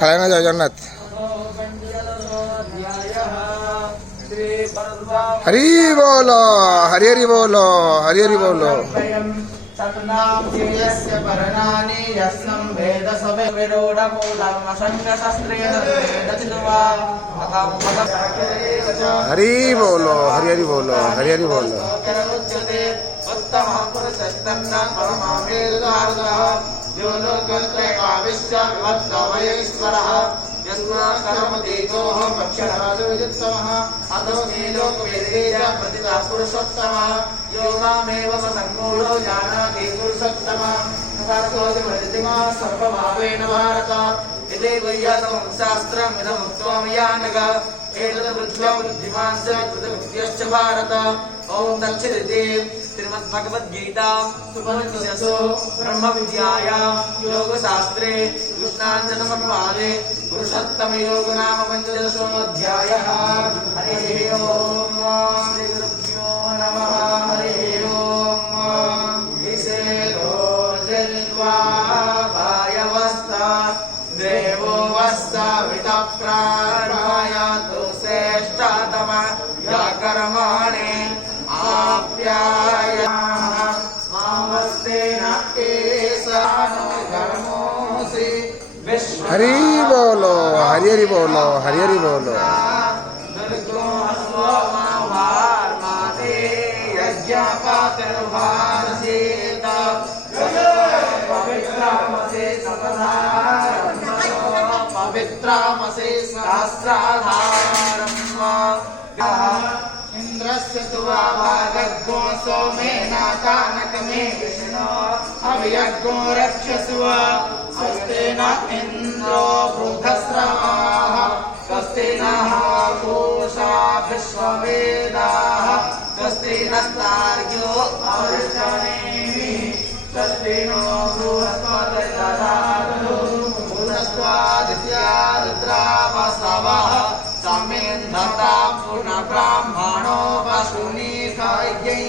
खाना जाओ जगन्नाथ हरि बोलो हरि हरि बोलो हरि हरि बोलो सतनाम देयस्य परनानि यस्नं वेद सवे विरोढमूलम् असङ्गशस्त्रेण वेदचिन्वा हरि बोलो हरि हरि बोलो हरि हरि बोलो उच्यते उत्तमः पुरुषस्तन्न परमावेदार्गः यो लोकत्रयमाविश्य विभक्तवयैश्वरः यस्मात् कर्मतीतोः पक्षराजोयुत्तमः अतोऽस्मि लोकवेदे च प्रतितः पुरुषोत्तमः यो मामेव ससङ्गूढो जानाति पुरुषोत्तमः तथार्थोऽधिमदितिमा सर्वभावेन भारत इति वैयातमं शास्त्रमिदमुक्त्वा मया नघ एतत् बुद्ध्या बुद्धिमान् च कृतकृत्यश्च भारत ॐ तच्छदिति श्रीमद्भगवद्गीता उपनिषत्सु ब्रह्मविद्यायां योगशास्त्रे कृष्णार्जुनसंवादे पुरुषोत्तमयोगनाम पञ्चदशोऽध्यायः हरिः ओम् श्रीगुरुभ्यो नमः हरिः ओम् ईशेतो जन्वा वायवस्था देवो वस्तावितः प्राणायातु श्रेष्ठतम व्याकरमाणे आप्यायः मामस्तेन एषानो धर्मोऽसि हरि बोलो हरि हरि बोलो हरि हरि बोलो दुर्गो अस्वमावार्माते यज्ञपातिर्भारसीत पवित्रामसे सतधारम् पवित्रामसे सहस्राधारम् इंद्रस्य तुवाभागो सोमेनाकानकमे विष्णो अभियज्ञो रक्षसुव स्वस्ति न इन्द्रो वृद्धश्रवाः स्वस्ति नः पूषा विश्ववेदाः स्वस्ति नस्तार्क्यो अरिष्टनेमिः स्वस्ति नो बृहस्पतिर्दधातु भूतस्त्वादित्या रुद्रावसवः समेन्धता पुनः ब्राह्मणो वसुनीथय्यै